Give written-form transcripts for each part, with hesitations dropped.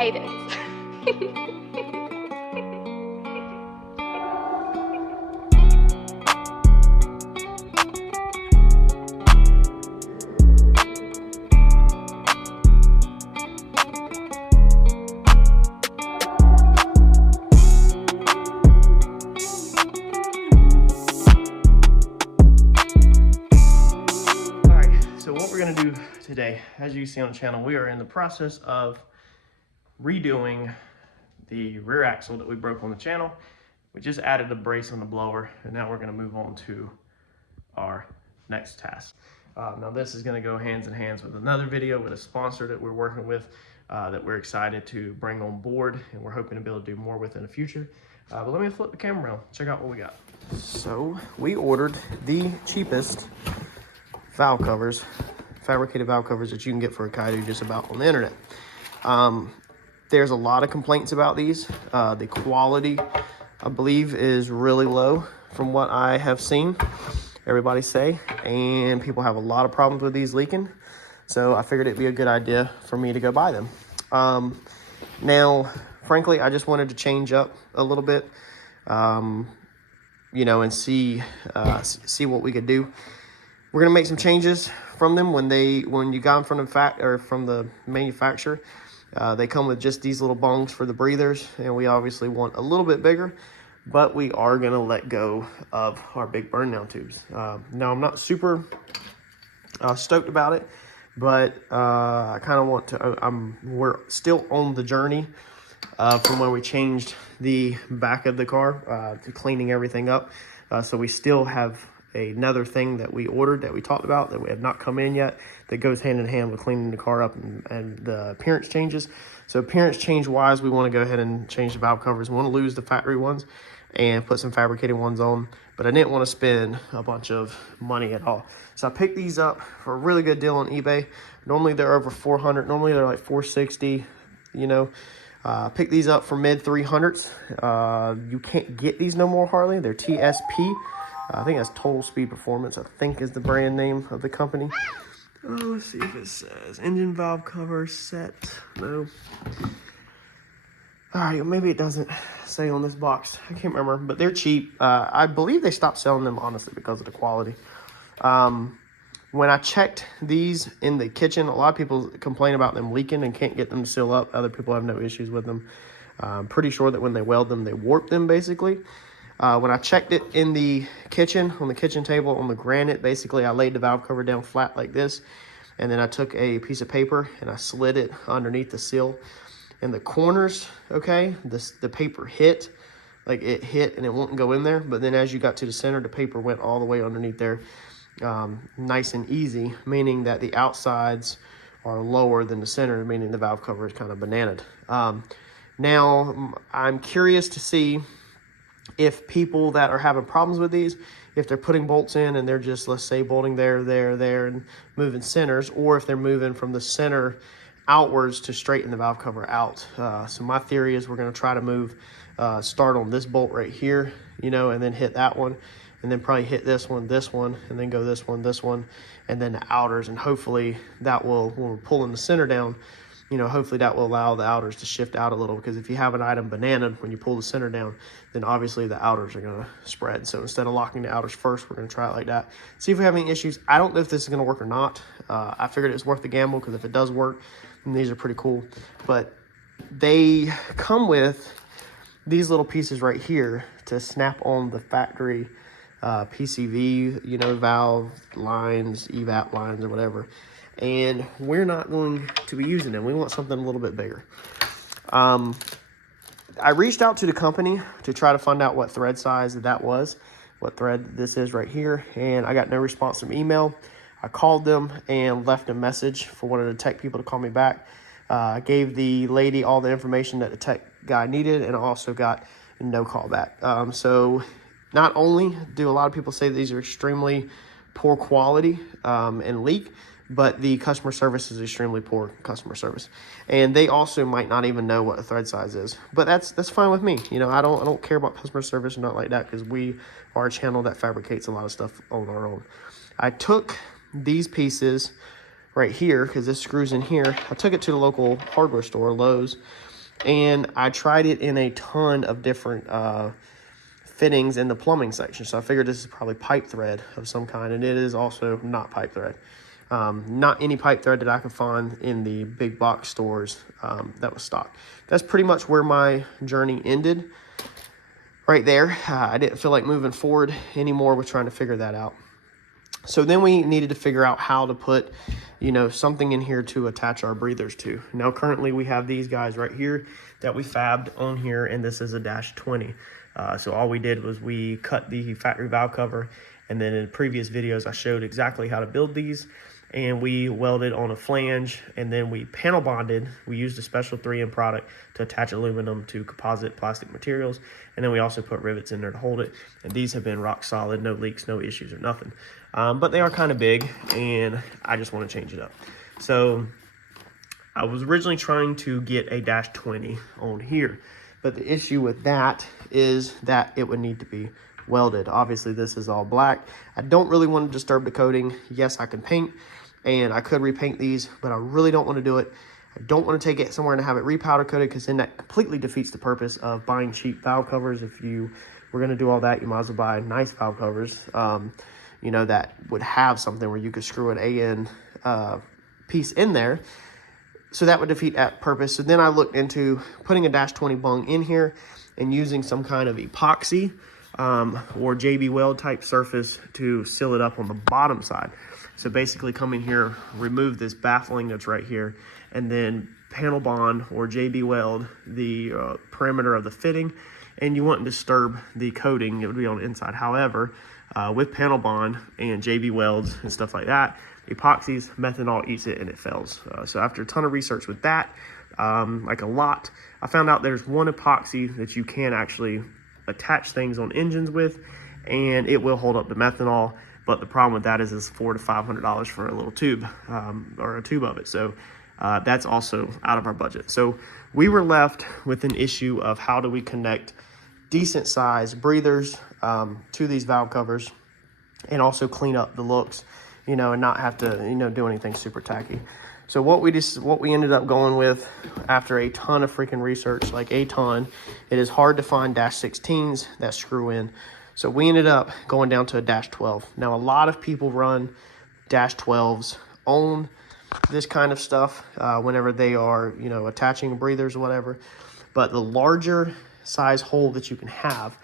cadence. Today, as you see on the channel, we are in the process of redoing the rear axle that we broke on the channel. We just added a brace on the blower, and now we're going to move on to our next task. Now this is going to go hands in hands with another video with a sponsor that we're working with that we're excited to bring on board, and we're hoping to be able to do more with in the future. But let me flip the camera around, check out what we got. So we ordered the cheapest valve covers, fabricated valve covers that you can get for a Coyote just about on the internet. There's a lot of complaints about these. The quality, I believe, is really low from what I have seen everybody say, and people have a lot of problems with these leaking. So I figured it'd be a good idea for me to go buy them. Now, frankly, I just wanted to change up a little bit, you know, and see what we could do. We're gonna make some changes from them when you got them from the manufacturer. They come with just these little bongs for the breathers, and we obviously want a little bit bigger, but we are gonna let go of our big burn down tubes. Now I'm not super stoked about it, but I kind of want to. We're still on the journey from when we changed the back of the car to cleaning everything up. So we still have another thing that we ordered that we talked about that we have not come in yet that goes hand in hand with cleaning the car up and the appearance changes. So appearance change wise, we want to go ahead and change the valve covers. We want to lose the factory ones and put some fabricated ones on, but I didn't want to spend a bunch of money at all. So I picked these up for a really good deal on eBay. Normally they're over 400, normally they're like 460, you know. Pick these up for mid 300s. You can't get these no more, Harley. They're TSP. I think that's Total Speed Performance, I think is the brand name of the company. Let's see if it says engine valve cover set. No. All right, maybe it doesn't say on this box. I can't remember, but they're cheap. I believe they stopped selling them, honestly, because of the quality. When I checked these in the kitchen, a lot of people complain about them leaking and can't get them to seal up. Other people have no issues with them. I'm pretty sure that when they weld them, they warp them, basically. When I checked it in the kitchen, on the kitchen table, on the granite, basically I laid the valve cover down flat like this, and then I took a piece of paper and I slid it underneath the seal. In the corners, okay, the paper hit, like it hit and it wouldn't go in there, but then as you got to the center, the paper went all the way underneath there, nice and easy, meaning that the outsides are lower than the center, meaning the valve cover is kind of bananaed. Now, I'm curious to see if people that are having problems with these, if they're putting bolts in and they're just, let's say, bolting there, and moving centers, or if they're moving from the center outwards to straighten the valve cover out. So my theory is we're going to try to move, start on this bolt right here, you know, and then hit that one, and then probably hit this one, and then go this one, and then the outers, and hopefully that will, when we're pulling the center down, you know, hopefully that will allow the outers to shift out a little, because if you have an item bananaed when you pull the center down, then obviously the outers are going to spread. So instead of locking the outers first, we're going to try it like that. See if we have any issues. I don't know if this is going to work or not. I figured it's worth the gamble, because if it does work, then these are pretty cool. But they come with these little pieces right here to snap on the factory PCV, you know, valve lines, evap lines, or whatever. And we're not going to be using them. We want something a little bit bigger. I reached out to the company to try to find out what thread size that was, what thread this is right here, and I got no response from email. I called them and left a message for one of the tech people to call me back. I gave the lady all the information that the tech guy needed, and I also got no call back. So not only do a lot of people say these are extremely poor quality and leak, but the customer service is extremely poor customer service, and they also might not even know what a thread size is. But that's fine with me. You know, I don't care about customer service or not like that, because we are a channel that fabricates a lot of stuff on our own. I took these pieces right here, because this screws in here. I took it to the local hardware store, Lowe's, and I tried it in a ton of different fittings in the plumbing section. So I figured this is probably pipe thread of some kind, and it is also not pipe thread. Not any pipe thread that I could find in the big box stores that was stocked. That's pretty much where my journey ended right there. I didn't feel like moving forward anymore with trying to figure that out. So then we needed to figure out how to put, you know, something in here to attach our breathers to. Now, currently we have these guys right here that we fabbed on here, and this is a -20. So all we did was we cut the factory valve cover, and then in previous videos I showed exactly how to build these, and we welded on a flange, and then we panel bonded. We used a special 3M product to attach aluminum to composite plastic materials, and then we also put rivets in there to hold it, and these have been rock solid, no leaks, no issues or nothing. But they are kind of big, and I just want to change it up. So I was originally trying to get a -20 on here, but the issue with that is that it would need to be welded. Obviously this is all black. I don't really want to disturb the coating. Yes, I can paint, and I could repaint these, but I really don't want to do it. I don't want to take it somewhere and have it repowder coated, because then that completely defeats the purpose of buying cheap valve covers. If you were going to do all that, you might as well buy nice valve covers, you know, that would have something where you could screw an AN piece in there. So that would defeat that purpose. So then I looked into putting a -20 bung in here and using some kind of epoxy or JB Weld type surface to seal it up on the bottom side. So basically come in here, remove this baffling that's right here, and then panel bond or JB Weld the perimeter of the fitting. And you wouldn't disturb the coating, it would be on the inside. However, with panel bond and JB Welds and stuff like that, epoxies, methanol eats it and it fails. So after a ton of research with that, like a lot, I found out there's one epoxy that you can actually attach things on engines with, and it will hold up the methanol. But the problem with that is it's $400 to $500 for a little tube, or a tube of it. So that's also out of our budget. So we were left with an issue of how do we connect decent size breathers to these valve covers, and also clean up the looks, you know, and not have to, you know, do anything super tacky. So what we ended up going with after a ton of freaking research, like a ton, it is hard to find -16s that screw in. So we ended up going down to a -12. Now, a lot of people run -12s on this kind of stuff whenever they are, you know, attaching breathers or whatever. But the larger size hole that you can have,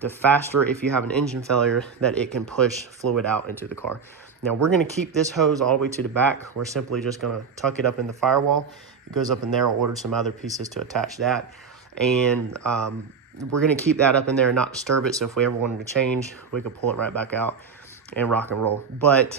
the faster, if you have an engine failure, that it can push fluid out into the car. Now we're going to keep this hose all the way to the back. We're simply just going to tuck it up in the firewall. It goes up in there. I'll order some other pieces to attach that. And we're going to keep that up in there and not disturb it. So if we ever wanted to change, we could pull it right back out and rock and roll. But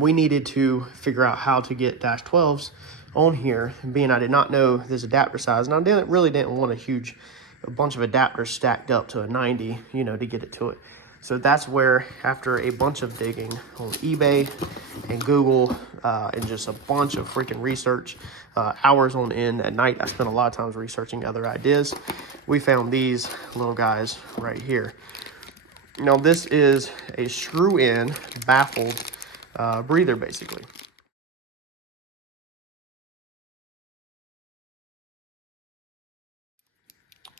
we needed to figure out how to get -12s on here. And being I did not know this adapter size, and I really didn't want a bunch of adapters stacked up to a 90, you know, to get it to it. So that's where, after a bunch of digging on eBay and Google and just a bunch of freaking research, hours on end at night, I spent a lot of times researching other ideas, we found these little guys right here. Now this is a screw-in baffled breather, basically.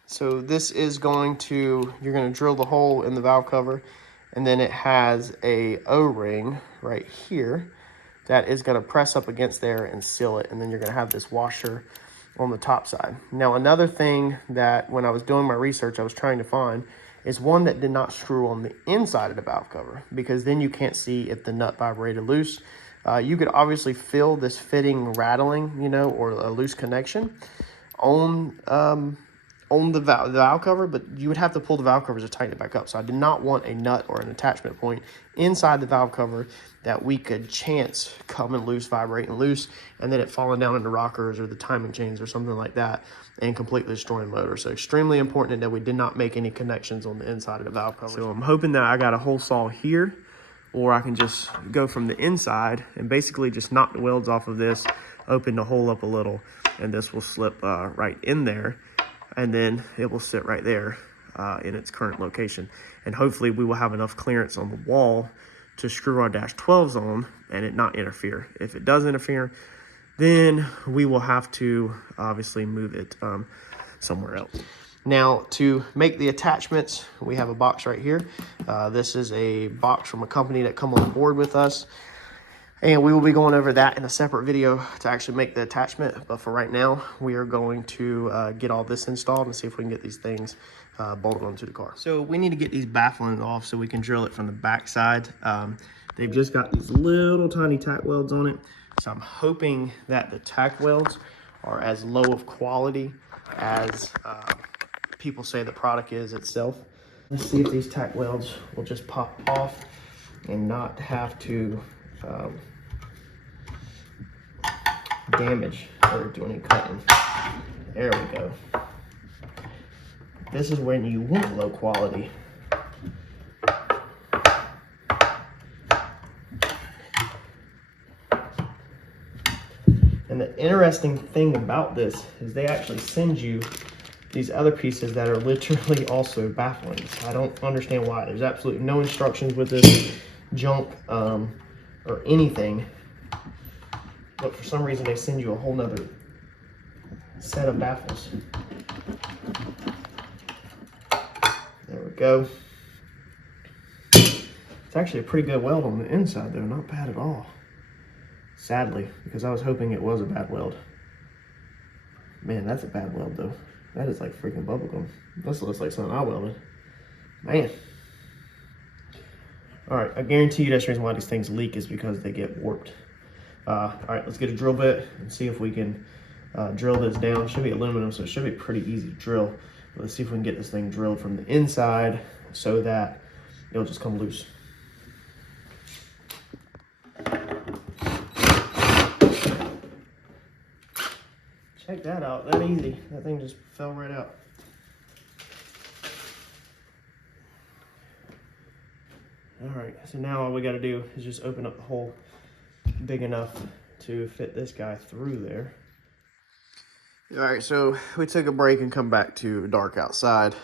So this is you're going to drill the hole in the valve cover, and then it has a O-ring right here that is going to press up against there and seal it, and then you're going to have this washer on the top side. Now, another thing that when I was doing my research, I was trying to find is one that did not screw on the inside of the valve cover, because then you can't see if the nut vibrated loose. You could obviously feel this fitting rattling, you know, or a loose connection on the valve cover, but you would have to pull the valve covers to tighten it back up. So I did not want a nut or an attachment point inside the valve cover that we could chance coming loose, vibrating loose, and then it falling down into rockers or the timing chains or something like that and completely destroying the motor. So extremely important that we did not make any connections on the inside of the valve cover. So I'm hoping that I got a hole saw here, or I can just go from the inside and basically just knock the welds off of this, open the hole up a little, and this will slip right in there. And then it will sit right there in its current location. And hopefully we will have enough clearance on the wall to screw our -12s on and it not interfere. If it does interfere, then we will have to obviously move it somewhere else. Now, to make the attachments, we have a box right here. This is a box from a company that come on board with us, and we will be going over that in a separate video to actually make the attachment. But for right now, we are going to get all this installed and see if we can get these things bolted onto the car. So we need to get these bafflings off so we can drill it from the back side. They've just got these little tiny tack welds on it. So I'm hoping that the tack welds are as low of quality as people say the product is itself. Let's see if these tack welds will just pop off and not have to damage or do any cutting. There we go. This is when you want low quality. And the interesting thing about this is they actually send you these other pieces that are literally also bafflings. I don't understand why. There's absolutely no instructions with this junk or anything. But for some reason they send you a whole nother set of baffles. There we go. It's actually a pretty good weld on the inside though, not bad at all. Sadly, because I was hoping it was a bad weld. Man, that's a bad weld though. That is like freaking bubblegum. This looks like something I welded. Man. Alright, I guarantee you that's the reason why these things leak is because they get warped. Alright, let's get a drill bit and see if we can drill this down. It should be aluminum, so it should be pretty easy to drill. But let's see if we can get this thing drilled from the inside so that it'll just come loose. Check that out, that easy. That thing just fell right out. Alright, so now all we gotta do is just open up the hole big enough to fit this guy through there. Alright, so we took a break and come back to dark outside.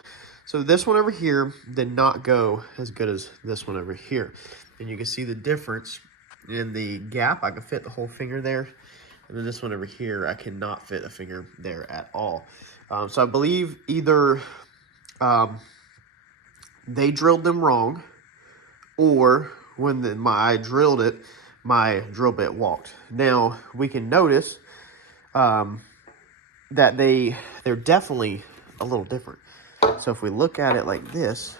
So this one over here did not go as good as this one over here. And you can see the difference in the gap. I could fit the whole finger there. And then this one over here, I cannot fit a finger there at all. So I believe either they drilled them wrong, or when I drilled it, my drill bit walked. Now, we can notice that they're definitely a little different. So if we look at it like this,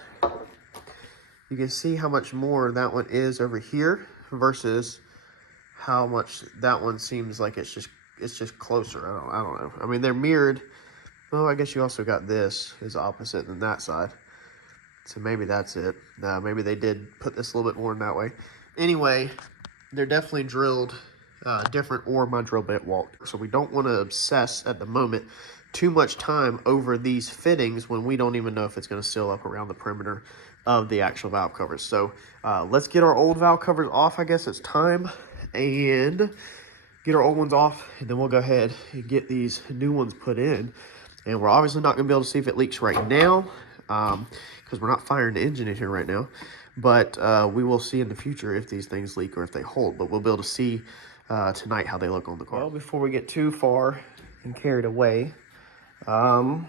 you can see how much more that one is over here versus how much that one seems like it's just closer. I don't know. I mean, they're mirrored. Well, I guess you also got this is opposite than that side. So maybe that's it. Maybe they did put this a little bit more in that way. Anyway, they're definitely drilled different, or my drill bit walked. So we don't want to obsess at the moment too much time over these fittings when we don't even know if it's going to seal up around the perimeter of the actual valve covers. So let's get our old valve covers off. I guess it's time, and get our old ones off, and then we'll go ahead and get these new ones put in. And we're obviously not going to be able to see if it leaks right now because we're not firing the engine in here right now. But we will see in the future if these things leak or if they hold. But we'll be able to see tonight how they look on the car. Well, before we get too far and carried away, it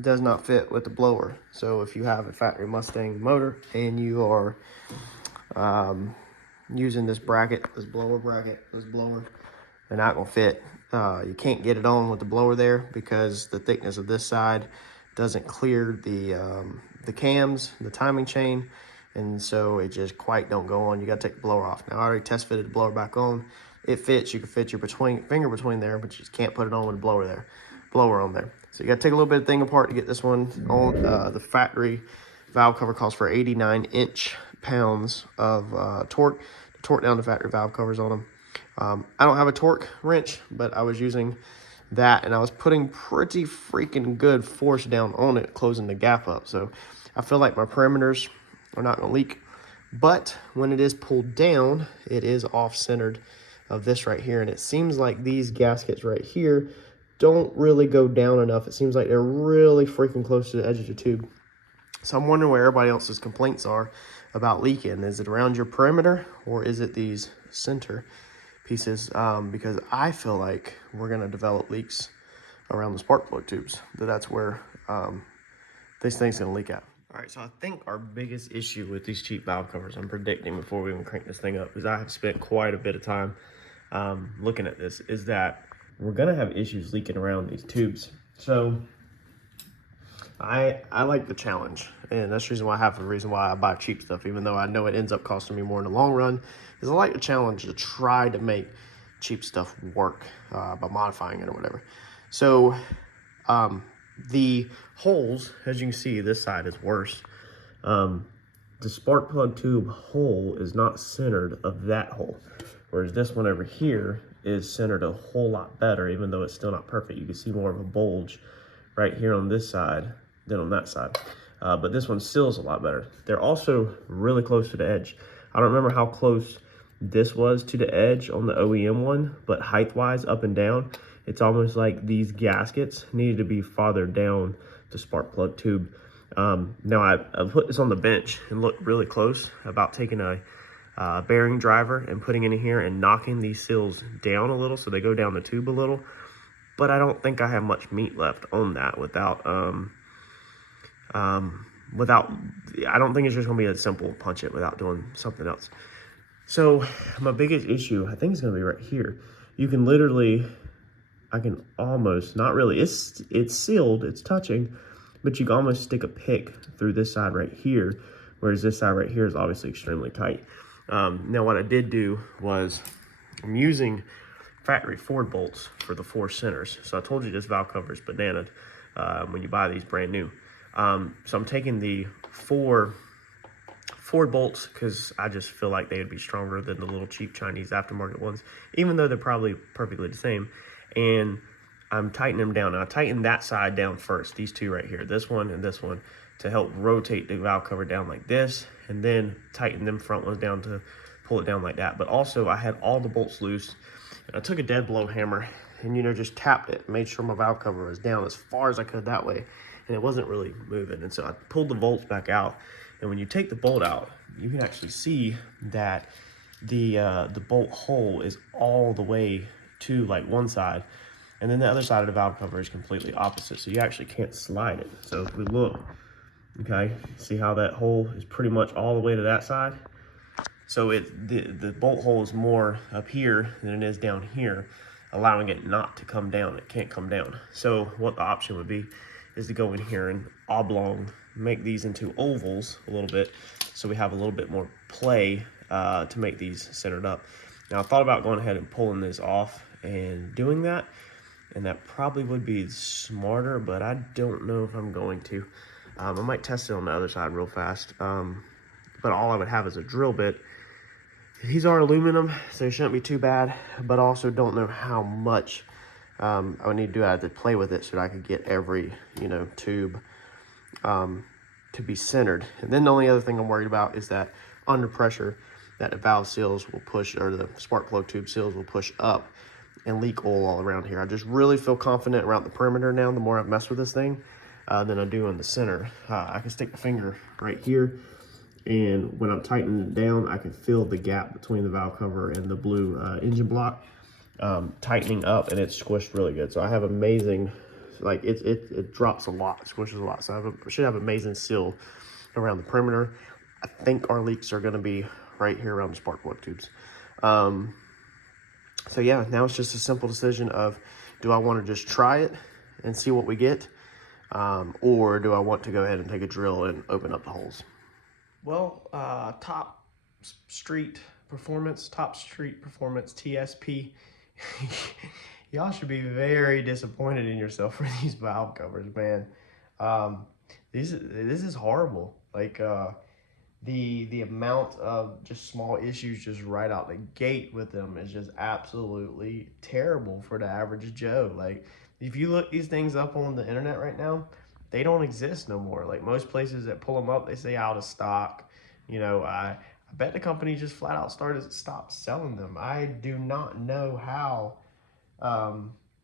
does not fit with the blower. So if you have a factory Mustang motor and you are using this bracket, this blower bracket, this blower, they're not going to fit. You can't get it on with the blower there because the thickness of this side doesn't clear the cams, the timing chain, and so it just quite don't go on. You got to take the blower off. Now I already test fitted the blower back on. It fits. You can fit your finger between there, but you just can't put it on with the blower on there. So you got to take a little bit of thing apart to get this one on. The factory valve cover calls for 89 inch-pounds of torque to torque down the factory valve covers on them. I don't have a torque wrench, but I was using that, and I was putting pretty freaking good force down on it, closing the gap up. So I feel like my perimeters are not going to leak, but when it is pulled down, it is off-centered of this right here, and it seems like these gaskets right here don't really go down enough. It seems like they're really freaking close to the edge of the tube. So I'm wondering where everybody else's complaints are about leaking. Is it around your perimeter, or is it these center pieces, because I feel like we're going to develop leaks around the spark plug tubes. That's where this thing's going to leak out. All right, so I think our biggest issue with these cheap valve covers, I'm predicting before we even crank this thing up, because I have spent quite a bit of time looking at this, is that we're going to have issues leaking around these tubes. So I like the challenge, and that's the reason why I buy cheap stuff, even though I know it ends up costing me more in the long run, is I like the challenge to try to make cheap stuff work by modifying it or whatever. So the holes, as you can see, this side is worse. The spark plug tube hole is not centered of that hole, whereas this one over here is centered a whole lot better, even though it's still not perfect. You can see more of a bulge right here on this side than on that side, but this one seals a lot better. They're also really close to the edge. I don't remember how close this was to the edge on the OEM one, but height wise, up and down, it's almost like these gaskets needed to be farther down the spark plug tube. Now I've put this on the bench and looked really close about taking a bearing driver and putting it in here and knocking these seals down a little so they go down the tube a little, but I don't think I have much meat left on that without I don't think it's just gonna be a simple punch it without doing something else. So my biggest issue, I think, is gonna be right here. You can literally, I can almost, not really, it's sealed, it's touching, but you can almost stick a pick through this side right here, whereas this side right here is obviously extremely tight. Now what I did do was, I'm using factory Ford bolts for the 4 centers. So I told you this valve cover is bananaed when you buy these brand new. So I'm taking the 4 Ford bolts because I just feel like they would be stronger than the little cheap Chinese aftermarket ones, even though they're probably perfectly the same. And I'm tightening them down. Now I tighten that side down first, these two right here, this one and this one, to help rotate the valve cover down like this, and then tighten them front ones down to pull it down like that. But also I had all the bolts loose, and I took a dead blow hammer and, you know, just tapped it, made sure my valve cover was down as far as I could that way, and it wasn't really moving. And so I pulled the bolts back out, and when you take the bolt out, you can actually see that the bolt hole is all the way to like one side, and then the other side of the valve cover is completely opposite, so you actually can't slide it. So if we look, okay, see how that hole is pretty much all the way to that side? So the bolt hole is more up here than it is down here, allowing it not to come down. It can't come down. So what the option would be is to go in here and oblong, make these into ovals a little bit, so we have a little bit more play to make these centered up. Now I thought about going ahead and pulling this off and doing that, and that probably would be smarter, but I don't know if I'm going to. I might test it on the other side real fast, but all I would have is a drill bit. These are aluminum, so it shouldn't be too bad, but also don't know how much I would need to do. I had to play with it so that I could get every, you know, tube to be centered. And then the only other thing I'm worried about is that under pressure, that the valve seals will push, or the spark plug tube seals will push up and leak oil all around here. I just really feel confident around the perimeter now, the more I've messed with this thing, than I do in the center. I can stick the finger right here, and when I'm tightening it down, I can feel the gap between the valve cover and the blue engine block tightening up, and it's squished really good. So I have amazing, like it drops a lot, squishes a lot. So I should have amazing seal around the perimeter. I think our leaks are going to be right here around the spark plug tubes. So yeah, now it's just a simple decision of, do I want to just try it and see what we get, or do I want to go ahead and take a drill and open up the holes? Well, Top Street Performance, TSP. Y'all should be very disappointed in yourself for these valve covers, man. This is horrible. Like the amount of just small issues just right out the gate with them is just absolutely terrible for the average Joe. Like, if you look these things up on the internet right now, they don't exist no more. Like, most places that pull them up, they say out of stock. You know, I bet the company just flat out stopped selling them. I do not know how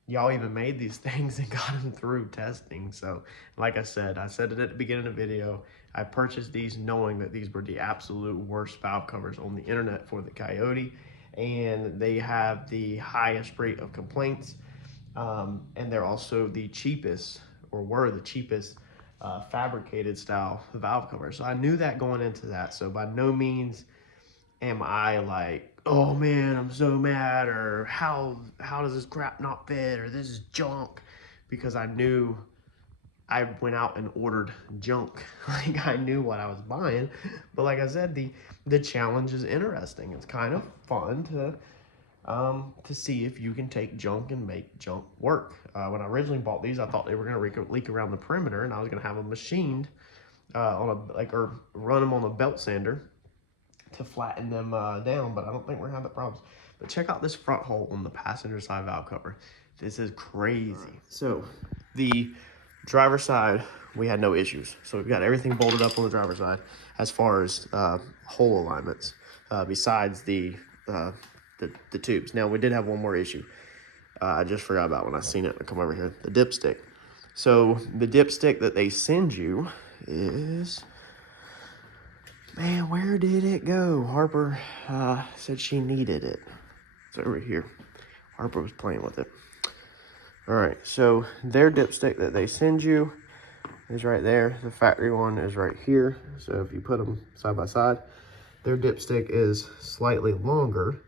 y'all even made these things and got them through testing. So like I said it at the beginning of the video, I purchased these knowing that these were the absolute worst valve covers on the internet for the Coyote, and they have the highest rate of complaints, and they're also the cheapest, or were the cheapest, fabricated style valve cover. So I knew that going into that. So by no means am I like, oh man, I'm so mad, or how does this crap not fit, or this is junk, because I knew I went out and ordered junk. Like, I knew what I was buying. But like I said, the challenge is interesting. It's kind of fun to see if you can take junk and make junk work. When I originally bought these, I thought they were gonna leak around the perimeter, and I was gonna have them machined or run them on a belt sander to flatten them down. But I don't think we're gonna have that problems. But check out this front hole on the passenger side valve cover. This is crazy. Right. So the driver's side, we had no issues. So we've got everything bolted up on the driver's side as far as hole alignments, besides the tubes. Now, we did have one more issue. I just forgot about when I seen it. I come over here, the dipstick. So the dipstick that they send you is, man, where did it go? Harper said she needed it. It's over here. Harper was playing with it. All right, so their dipstick that they send you is right there. The factory one is right here. So if you put them side by side, their dipstick is slightly longer,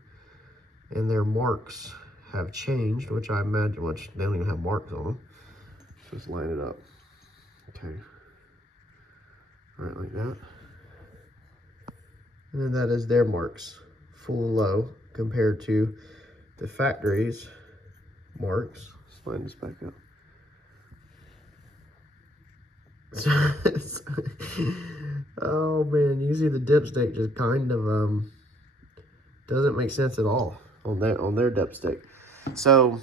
and their marks have changed, which I imagine, which they don't even have marks on them. Just line it up. Okay. Right like that. And then that is their marks, full and low, compared to the factory's marks. Let's line this back up. Oh man, you see the dipstick just kind of doesn't make sense at all on their dipstick. So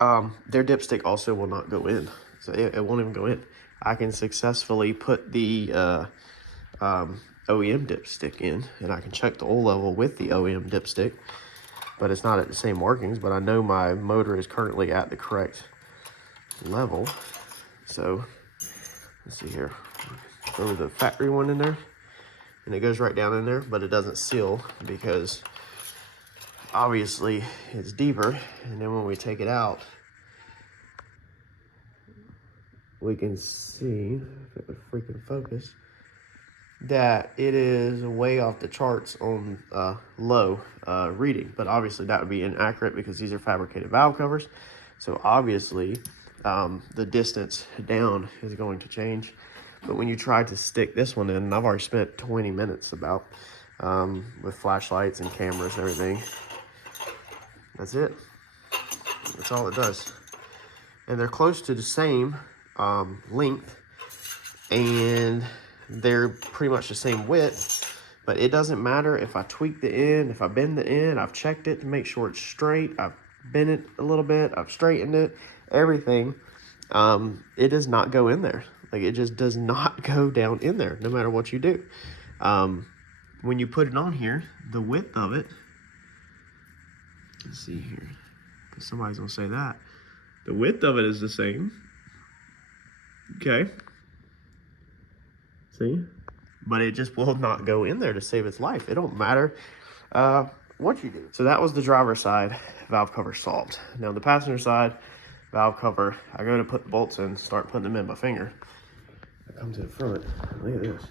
their dipstick also will not go in. So it won't even go in. I can successfully put the OEM dipstick in, and I can check the oil level with the OEM dipstick, but it's not at the same markings. But I know my motor is currently at the correct level. So let's see here. Throw the factory one in there, and it goes right down in there, but it doesn't seal because obviously it's deeper. And then when we take it out, we can see, if it would freaking focus, that it is way off the charts on low reading. But obviously that would be inaccurate because these are fabricated valve covers. So obviously the distance down is going to change. But when you try to stick this one in, and I've already spent 20 minutes about with flashlights and cameras and everything, that's it. That's all it does. And they're close to the same length, and they're pretty much the same width, but it doesn't matter if I tweak the end, if I bend the end. I've checked it to make sure it's straight. I've bent it a little bit. I've straightened it, everything. It does not go in there. Like, it just does not go down in there, no matter what you do. When you put it on here, the width of it, let's see here, because somebody's gonna say that. The width of it is the same. Okay. See? But it just will not go in there to save its life. It don't matter what you do. So that was the driver's side valve cover solved. Now the passenger side valve cover, I go to put the bolts in, start putting them in my finger. I come to the front. Look at this.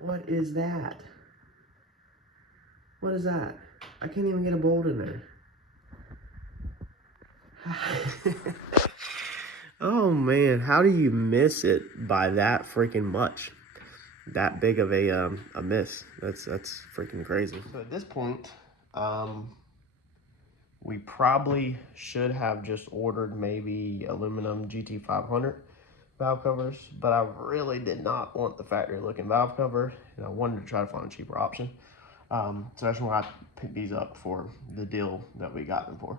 What is that? What is that? I can't even get a bolt in there. Oh man, how do you miss it by that freaking much? That big of a miss. That's freaking crazy. So at this point, we probably should have just ordered maybe aluminum GT500 valve covers, but I really did not want the factory looking valve cover, and I wanted to try to find a cheaper option. So that's why I picked these up for the deal that we got them for.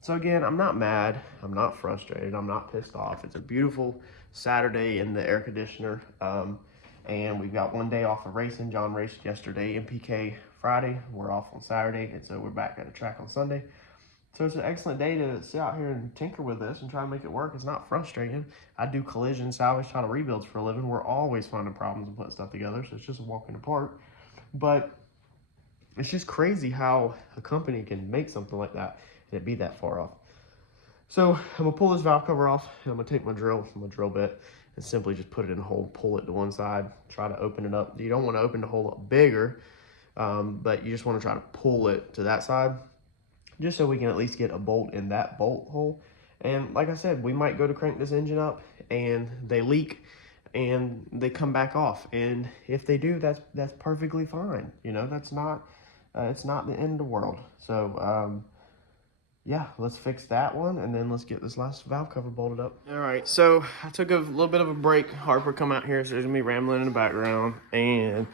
So again, I'm not mad, I'm not frustrated, I'm not pissed off. It's a beautiful Saturday in the air conditioner, and we've got one day off of racing. John raced yesterday, MPK Friday, we're off on Saturday, and so we're back at the track on Sunday. So it's an excellent day to sit out here and tinker with this and try to make it work. It's not frustrating. I do collision salvage, title rebuilds for a living. We're always finding problems and putting stuff together, so it's just a walk in the park. But it's just crazy how a company can make something like that and it be that far off. So I'm gonna pull this valve cover off, and I'm gonna take my drill bit, and simply just put it in a hole, pull it to one side, try to open it up. You don't want to open the hole up bigger, but you just want to try to pull it to that side, just so we can at least get a bolt in that bolt hole. And like I said, we might go to crank this engine up and they leak and they come back off. And if they do, that's perfectly fine. You know, that's not, it's not the end of the world. So, yeah, let's fix that one, and then let's get this last valve cover bolted up. All right, so I took a little bit of a break. Harper come out here, so there's gonna be rambling in the background, and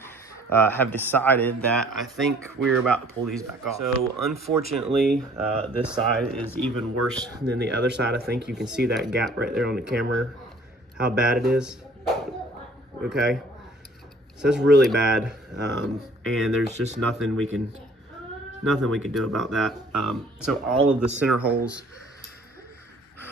have decided that I think we're about to pull these back off. So unfortunately, this side is even worse than the other side. I think you can see that gap right there on the camera, how bad it is. Okay, so it's really bad, and there's just nothing we can do about that. So all of the center holes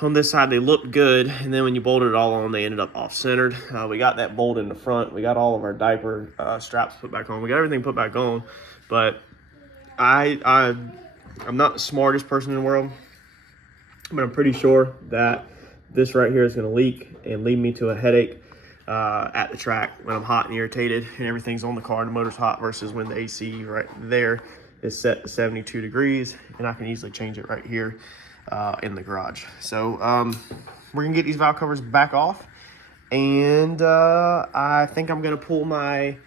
on this side, they looked good, and then when you bolted it all on, they ended up off-centered. We got that bolt in the front. We got all of our diaper straps put back on. We got everything put back on, but I'm not the smartest person in the world, but I'm pretty sure that this right here is going to leak and lead me to a headache at the track when I'm hot and irritated and everything's on the car and the motor's hot, versus when the AC right there is set to 72 degrees, and I can easily change it right here in the garage. So we're gonna get these valve covers back off, and I think I'm gonna pull my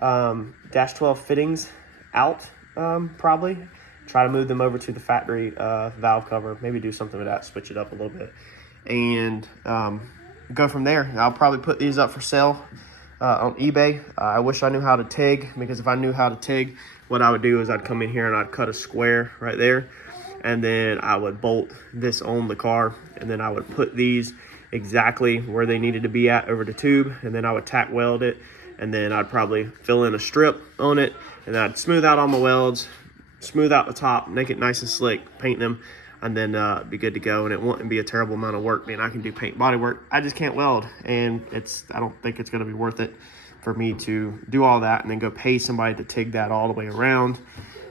dash 12 fittings out, probably try to move them over to the factory valve cover, maybe do something with that, switch it up a little bit, and go from there. I'll probably put these up for sale on eBay. I wish I knew how to TIG, because if I knew how to TIG, what I would do is I'd come in here and I'd cut a square right there, and then I would bolt this on the car, and then I would put these exactly where they needed to be at over the tube, and then I would tack weld it, and then I'd probably fill in a strip on it, and then I'd smooth out all my welds, smooth out the top, make it nice and slick, paint them, and then be good to go. And it wouldn't be a terrible amount of work. Man, I can do paint body work. I just can't weld, and I don't think it's gonna be worth it for me to do all that and then go pay somebody to TIG that all the way around.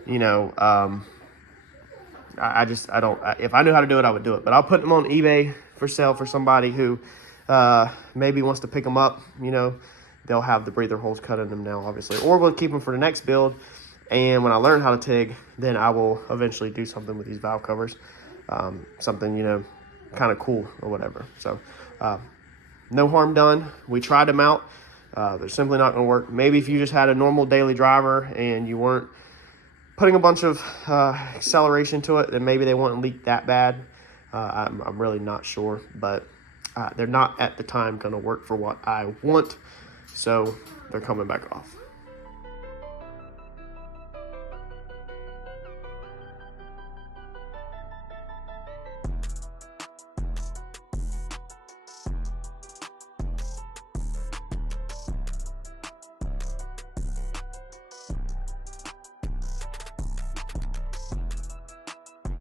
You know, if I knew how to do it, I would do it. But I'll put them on eBay for sale for somebody who maybe wants to pick them up. You know, they'll have the breather holes cut in them now, obviously, or we'll keep them for the next build. And when I learn how to TIG, then I will eventually do something with these valve covers, something, you know, kind of cool or whatever. So no harm done. We tried them out. They're simply not going to work. Maybe if you just had a normal daily driver and you weren't putting a bunch of acceleration to it, then maybe they wouldn't leak that bad. I'm really not sure, but they're not at the time going to work for what I want, so they're coming back off.